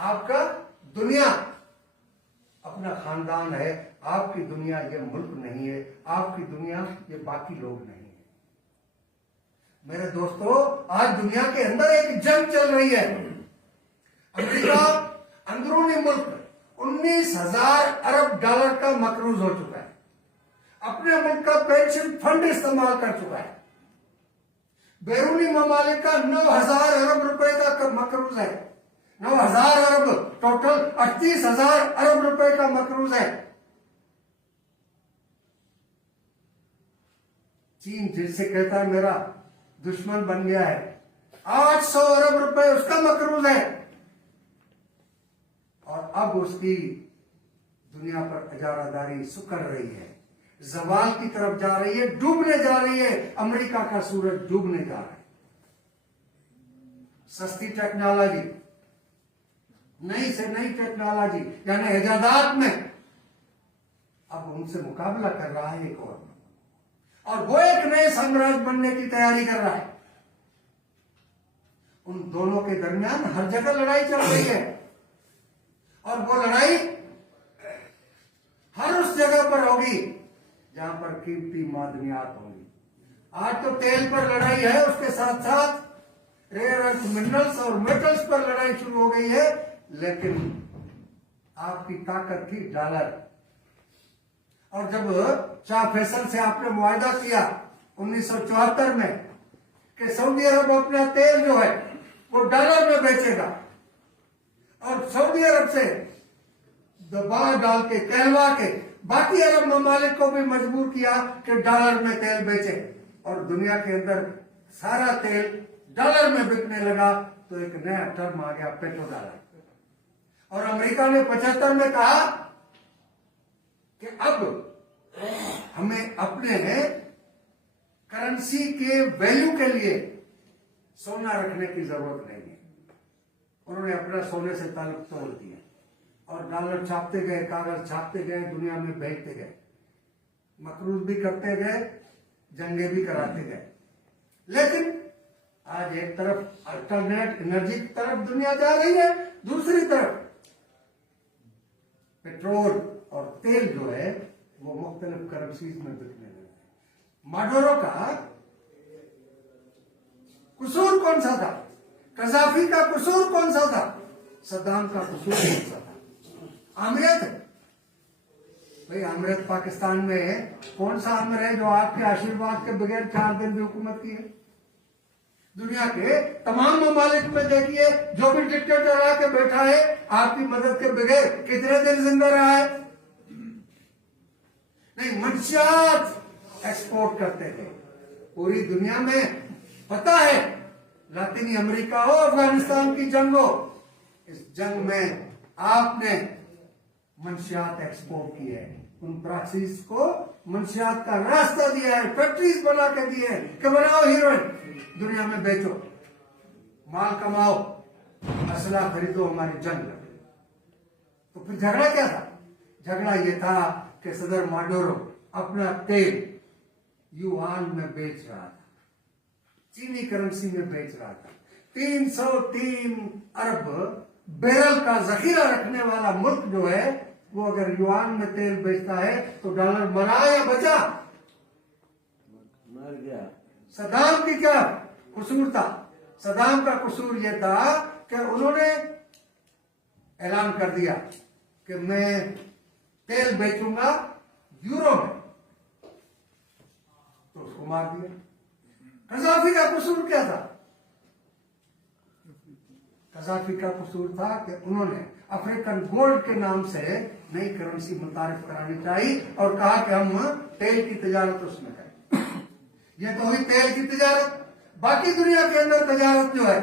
आपका दुनिया अपना खानदान है, आपकी दुनिया ये मुल्क नहीं है, आपकी दुनिया ये बाकी लोग नहीं है। मेरे दोस्तों, आज दुनिया के अंदर एक जंग चल रही है। अमेरिका अंदरूनी मुल्क 19,000 अरब डॉलर का मकरूज हो चुका है, अपने मुल्क का पेंशन फंड इस्तेमाल कर चुका है। बैरूनी ममालिक का 9,000 अरब रुपए का मकरूज है, 9,000 अरब, टोटल 38,000 अरब रुपए का मकरूज है। चीन जिसे कहता है मेरा दुश्मन बन गया है, 800 अरब रुपए उसका मकरूज है, और अब उसकी दुनिया पर इजारादारी सुकर रही है, जवाल की तरफ जा रही है, डूबने जा रही है। अमेरिका का सूरज डूबने जा रहा है। सस्ती टेक्नोलॉजी, नई से नई टेक्नोलॉजी यानी इजादात में अब उनसे मुकाबला कर रहा है एक और वो एक नए साम्राज्य बनने की तैयारी कर रहा है। उन दोनों के दरमियान हर जगह लड़ाई चल रही है, और वो लड़ाई हर उस जगह पर होगी जहां पर कीमती मादनियात होंगी। आज तो तेल पर लड़ाई है, उसके साथ साथ रेयर अर्थ मिनरल्स और मेटल्स पर लड़ाई शुरू हो गई है। लेकिन आपकी ताकत थी डॉलर, और जब शाह फैसल से आपने मुआहदा किया 1974 में कि सऊदी अरब अपना तेल जो है वो डॉलर में बेचेगा, और सऊदी अरब से दबाव डाल के कहलवा के बाकी अरब ममालिक को भी मजबूर किया कि डॉलर में तेल बेचे, और दुनिया के अंदर सारा तेल डॉलर में बिकने लगा, तो एक नया टर्म आ गया पेट्रो डॉलर। और अमेरिका ने 75 में कहा कि अब हमें अपने करेंसी के वैल्यू के लिए सोना रखने की जरूरत नहीं है। उन्होंने अपना सोने से ताल्लुक तोड़ दिया, और डॉलर छापते गए, कागज छापते गए, दुनिया में भेजते गए, मकरूज भी करते गए, जंगे भी कराते गए। लेकिन आज एक तरफ अल्टरनेट एनर्जी की तरफ दुनिया जा रही है, दूसरी तरफ पेट्रोल और तेल जो है वो मुख्तलिफ करेंसीज में बिकने लगे। माडोरो का कसूर कौन सा था? कजाफी का कसूर कौन सा था? सद्दाम का कसूर कौन सा था? आमिरत है भाई, आमिरत पाकिस्तान में है। कौन सा आमिर है जो आपके आशीर्वाद के बगैर 4 दिन भी हुकूमत की है? दुनिया के तमाम ममालिक में देखिए, जो भी डिक्टेटर आके बैठा है आपकी मदद के बगैर कितने दिन जिंदा रहा है? नहीं, मंशियात एक्सपोर्ट करते थे पूरी दुनिया में। पता है, लातीनी अमेरिका हो, अफगानिस्तान की जंग हो, इस जंग में आपने मंशियात एक्सपोर्ट की है, उन प्राक्सीज को मंशियात का रास्ता दिया है, फैक्ट्रीज बना के दिए हैं कि बनाओ हीरोइन, दुनिया में बेचो, माल कमाओ, असला खरीदो, हमारी जंग लड़ो। तो फिर झगड़ा क्या था? झगड़ा ये था कि सदर माडोरो अपना तेल युआन में बेच रहा था, चीनी करेंसी में बेच रहा था। 303 अरब बैरल का जखीरा रखने वाला मुल्क जो है वो अगर युआन में तेल बेचता है तो डॉलर मरा या बचा? मर गया। सद्दाम की क्या कसूर था? सद्दाम का कसूर यह था कि उन्होंने ऐलान कर दिया कि मैं तेल बेचूंगा यूरो में, तो उसको मार दिया। कजाफी का कसूर क्या था? कजाफी का कसूर था कि उन्होंने अफ्रीकन गोल्ड के नाम से नई करेंसी मुतारिफ करानी चाहिए और कहा कि हम तेल की तजारत उसमें करें। ये तो हुई तेल की तजारत। बाकी दुनिया के अंदर तजारत जो है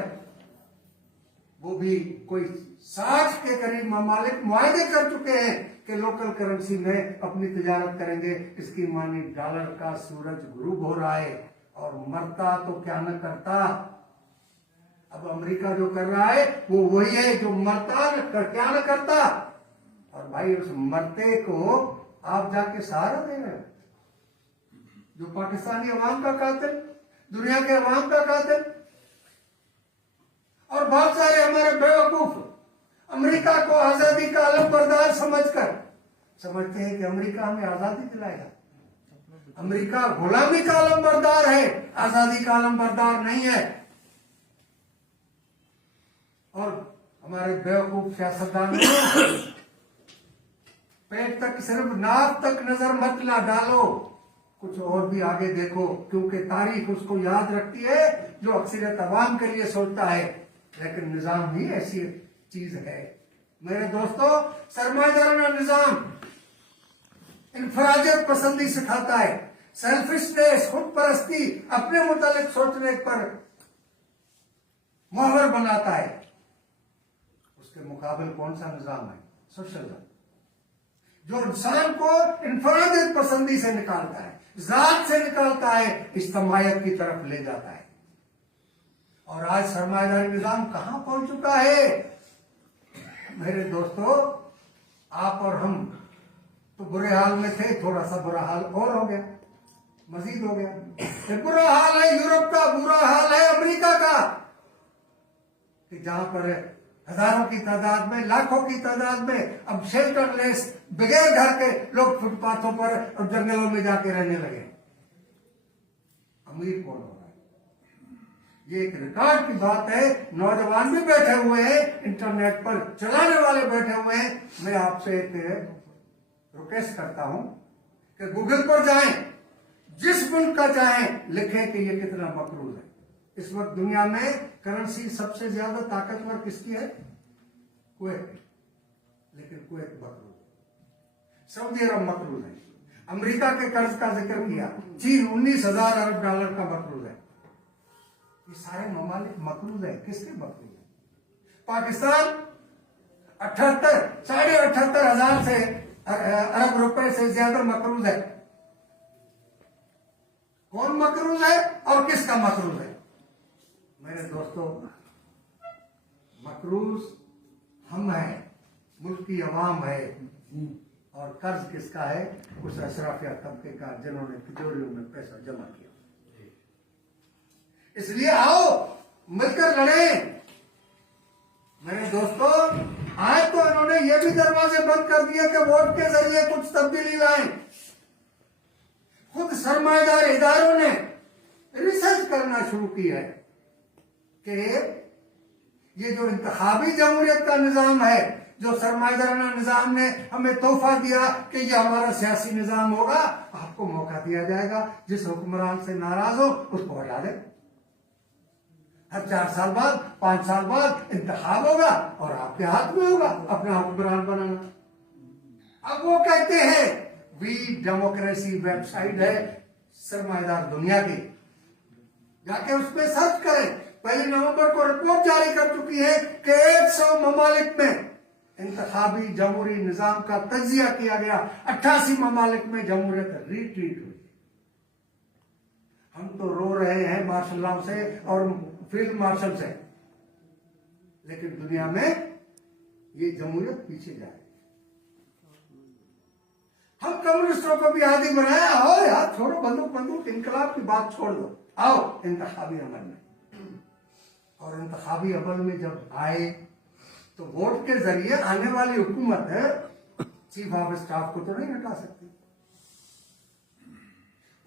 वो भी कोई 60 के करीब ममालिक मुआहदे कर चुके हैं कि लोकल करेंसी में अपनी तजारत करेंगे। इसकी मानी डॉलर का सूरज गुरूब हो रहा है और मरता तो क्या न करता। अब अमेरिका जो कर रहा है वो वही है जो मरता क्या न करता। और भाई उस मरते को आप जाके सहारा दे रहे हैं। जो पाकिस्तानी अवाम का कातिल, दुनिया के अवाम का कातिल, और बहुत सारे हमारे बेवकूफ अमेरिका बरदार समझकर समझते हैं कि अमेरिका हमें आजादी दिलाएगा। अमेरिका गुलामी का अलंबरदार है, आजादी का अलंबरदार नहीं है। और हमारे बेवकूफ सियासतदान पेट तक, सिर्फ नाक तक नजर मत ला डालो, कुछ और भी आगे देखो, क्योंकि तारीख उसको याद रखती है जो अक्सरियत अवाम के लिए सोचता है। लेकिन निजाम ही ऐसी चीज है मेरे दोस्तों, सरमायादाराना निजाम इनफरादियत पसंदी सिखाता है, सेल्फिशनेस, खुद परस्ती, अपने मुतालिक सोचने पर मोहर बनाता है। उसके मुकाबले कौन सा निजाम है? सोशलिज्म, जो इंसान को इनफरादियत पसंदी से निकालता है, जात से निकालता है, इज्तिमायत की तरफ ले जाता है। और आज सरमायादारी निजाम कहां पहुंच चुका है मेरे दोस्तों? आप और हम तो बुरे हाल में थे, थोड़ा सा बुरा हाल और हो गया, मजीद हो गया। ये बुरा हाल है यूरोप का, बुरा हाल है अमेरिका का, कि जहां पर हजारों की तादाद में, लाखों की तादाद में अब शेल्टरलेस, बगैर घर के लोग फुटपाथों पर और जंगलों में जाके रहने लगे। अमीर कौन हो रहा है? ये एक रिकॉर्ड की बात है। नौजवान भी बैठे हुए हैं, इंटरनेट पर चलाने वाले बैठे हुए हैं। मैं आपसे एक रिक्वेस्ट करता हूं कि गूगल पर जाएं, जिस मुल्क का चाहें, लिखें कि ये कितना मकरूज है। इस वक्त दुनिया में करेंसी सबसे ज्यादा ताकतवर किसकी है? कुवैत। लेकिन कुवैत मकरूज है, सऊदी अरब मकरूज है, अमेरिका के कर्ज का जिक्र किया, चीन 19,000 अरब डॉलर का मकरूज है। ये सारे ममालिक मकरूज है। किसके मकरूज है? पाकिस्तान 78,500 से अरब रुपए से ज्यादा मकरूज है। कौन मकरूज है और किसका मकरूज है? मेरे दोस्तों, मकरूज हम हैं, मुल्क की अवाम है, और कर्ज किसका है? उस अशराफिया तबके का जिन्होंने तिजोरियों में पैसा जमा किया। इसलिए आओ मिलकर लड़े मेरे दोस्तों। आज तो इन्होंने ये भी दरवाजे बंद कर दिए कि वोट के जरिए कुछ तब्दीली लाएं। खुद सरमायादार इदारों ने रिसर्च करना शुरू की है कि ये जो इंतखाबी जमहूरियत का निजाम है, जो सरमायादाराना निजाम ने हमें तोहफा दिया कि ये हमारा सियासी निजाम होगा, आपको मौका दिया जाएगा, जिस हुक्मरान से नाराज हो उसको हटा दे। हर 4 साल बाद, 5 साल बाद इंतखाब होगा और आपके हाथ में होगा अपना हुक्मरान बनाना। अब वो कहते हैं, वी डेमोक्रेसी वेबसाइट है सरमायादार दुनिया की, जाके उस पर सर्च करें। 1 नवंबर को रिपोर्ट जारी कर चुकी है कि 100 ममालिक में इंतखाबी जमहूरी निजाम का तजिया किया गया, 88 ममालिक में जमहूरियत रिट्रीट हुई। हम तो रो रहे हैं मार्शल लॉ से और फील्ड मार्शल से, लेकिन दुनिया में ये जमहूरियत पीछे जा रही है। हम कम्युनिस्टों को भी आदि बनाया, आओ यार छोड़ो बंदूक इनकलाब की बात छोड़ दो, आओ इंतखाबी अमल में। और इंतखाबी अमल में जब आए तो वोट के जरिए आने वाली हुकूमत है, चीफ ऑफ स्टाफ को तो नहीं हटा सकती।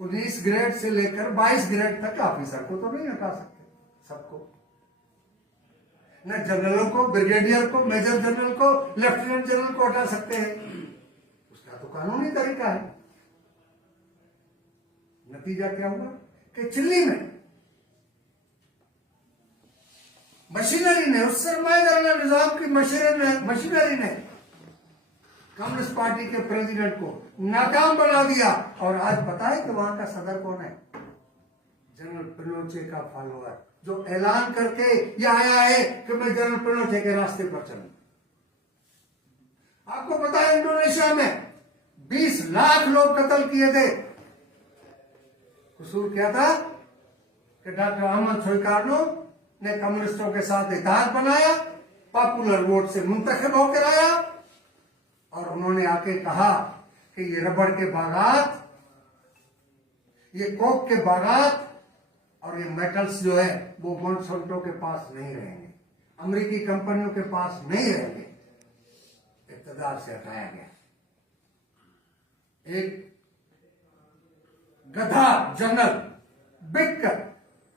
19 ग्रेड से लेकर 22 ग्रेड तक ऑफिसर को तो नहीं हटा सकते सबको, न जनरलों को, ब्रिगेडियर को, मेजर जनरल को, लेफ्टिनेंट जनरल को हटा सकते हैं। उसका तो कानूनी तरीका है। नतीजा क्या हुआ कि चिल्ली में मशीनरी ने, उस सरमायादाराना निजाम की मशीनरी ने कम्युनिस्ट पार्टी के प्रेसिडेंट को नाकाम बना दिया। और आज पता है कि वहां का सदर कौन है? जनरल पिनोचे का फॉलोअर, जो ऐलान करके ये आया है कि मैं जनरल पिनोचे के रास्ते पर चलूं। आपको पता है इंडोनेशिया में 20 लाख लोग कत्ल किए थे। कसूर क्या था कि डॉक्टर अहमद सुइकार्नो ने कम्युनिस्टों के साथ इत्तेहाद बनाया, पॉपुलर वोट से मुंतखब होकर आया, और उन्होंने आके कहा कि ये रबड़ के बागात, ये कोक के बागात और ये मेटल्स जो है वो मोन्सैंटो के पास नहीं रहेंगे, अमेरिकी कंपनियों के पास नहीं रहेंगे। इक़्तिदार से हटाया गया। एक गधा जनरल बिककर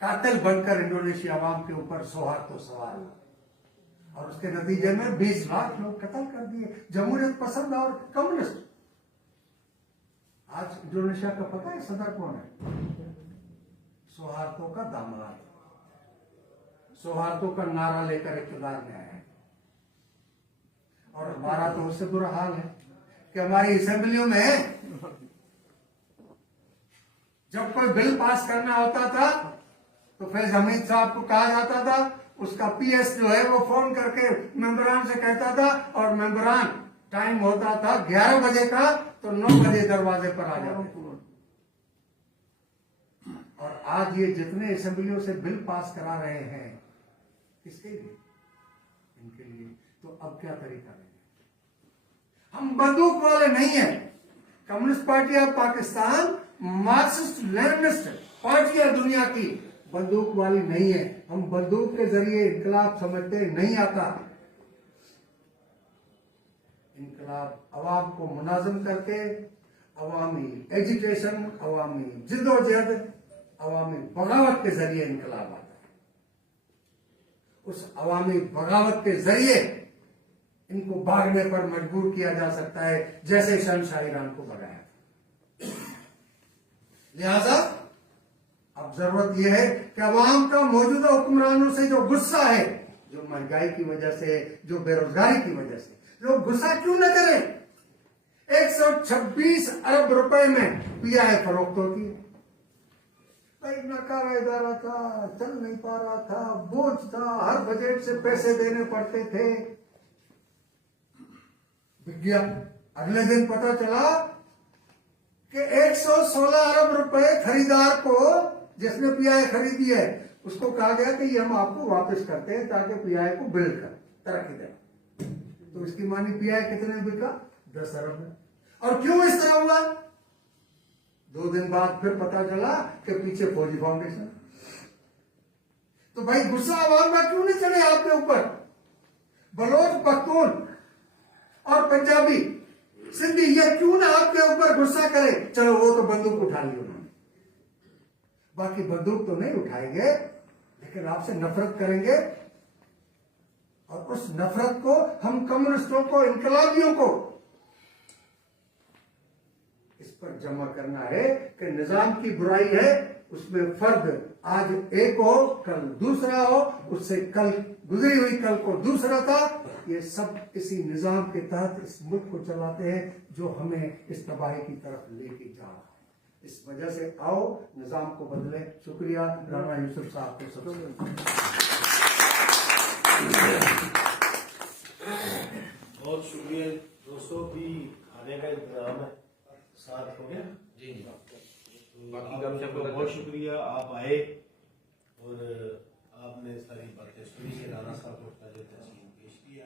कातिल बनकर इंडोनेशिया अवाम के ऊपर सौहार्द सवार हुआ और उसके नतीजे में 20 लाख लोग कत्ल कर दिए, जमहूरियत पसंद और कम्युनिस्ट। आज इंडोनेशिया का पता है सदर कौन है? सौहार्दों का दामाद, सौहार्दों का नारा लेकर इक़्तिदार में आया है। और हमारा तो उससे बुरा हाल है कि हमारी असेंबलियों में जब कोई बिल पास करना होता था तो फैज हमीद साहब को कहा जाता था, उसका पीएस जो है वो फोन करके मेंबरान से कहता था और मेंबरान टाइम होता था 11 बजे का तो 9 बजे दरवाजे पर आ जाते थे। और आज ये जितने असेंबलियों से बिल पास करा रहे हैं किसके लिए? इनके लिए। तो अब क्या तरीका है? हम बंदूक वाले नहीं हैं। Communist party of Pakistan Marxist Leninist party है दुनिया की, बंदूक वाली नहीं है। हम बंदूक के जरिए इनकलाब समझते नहीं आता। इनकलाब अवाम को मुनाज़िम करके अवामी एजुकेशन, अवामी जिद्दोजहद, अवामी बगावत के जरिए इनकलाब आता है। उस अवामी बगावत के जरिए इनको भागने पर मजबूर किया जा सकता है, जैसे शहंशाह ईरान को भगाया था। लिहाजा अब जरूरत यह है कि अवाम का मौजूदा हुक्मरानों से जो गुस्सा है, जो महंगाई की वजह से, जो बेरोजगारी की वजह से, लोग गुस्सा क्यों न करें? 126 अरब रुपए में पीआई फरोख्त होती है। भाई नाकारा इदारा था, चल नहीं पा रहा था, बोझ था, हर बजट से पैसे देने पड़ते थे। विज्ञान अगले दिन पता चला कि 116 अरब रुपए खरीदार को, जिसने पीआई खरीदी है, उसको कहा गया कि ये हम आपको वापस करते हैं ताकि पीआई को बिल्ड कर तरक्की दे। तो इसकी मानी पीआई कितने बिका? 10 अरब में। और क्यों इस तरह हुआ? 2 दिन बाद फिर पता चला कि पीछे फौजी फाउंडेशन। तो भाई गुस्सा आवाम का क्यों नहीं चले आपके ऊपर? बलोच, पख्तून और पंजाबी, सिंधी, ये क्यों ना आपके ऊपर गुस्सा करे? चलो वो तो बंदूक उठा ली उन्होंने, बाकी बंदूक तो नहीं उठाएंगे, लेकिन आपसे नफरत करेंगे। और उस नफरत को हम कम्युनिस्टों को, इनकलाबियों को इस पर जमा करना है कि निजाम की बुराई है, उसमें फर्द आज एक हो, कल दूसरा हो, उससे कल गुजरी हुई कल को दूसरा था। ये सब इसी निजाम के तहत इस मुल्क को चलाते हैं जो हमें इस तबाही की तरफ लेके जा रहा है। इस वजह से आओ निजाम को बदले। शुक्रिया राणा यूसुफ साहब को सबसे बहुत शुक्रिया दोस्तों। भी खाने का इंतजाम है, साथ हो गया जी। बाकी का बहुत शुक्रिया, आप आए और आपने सारी बातें सुनी, राणा साहब को जो तहसील पेश किया।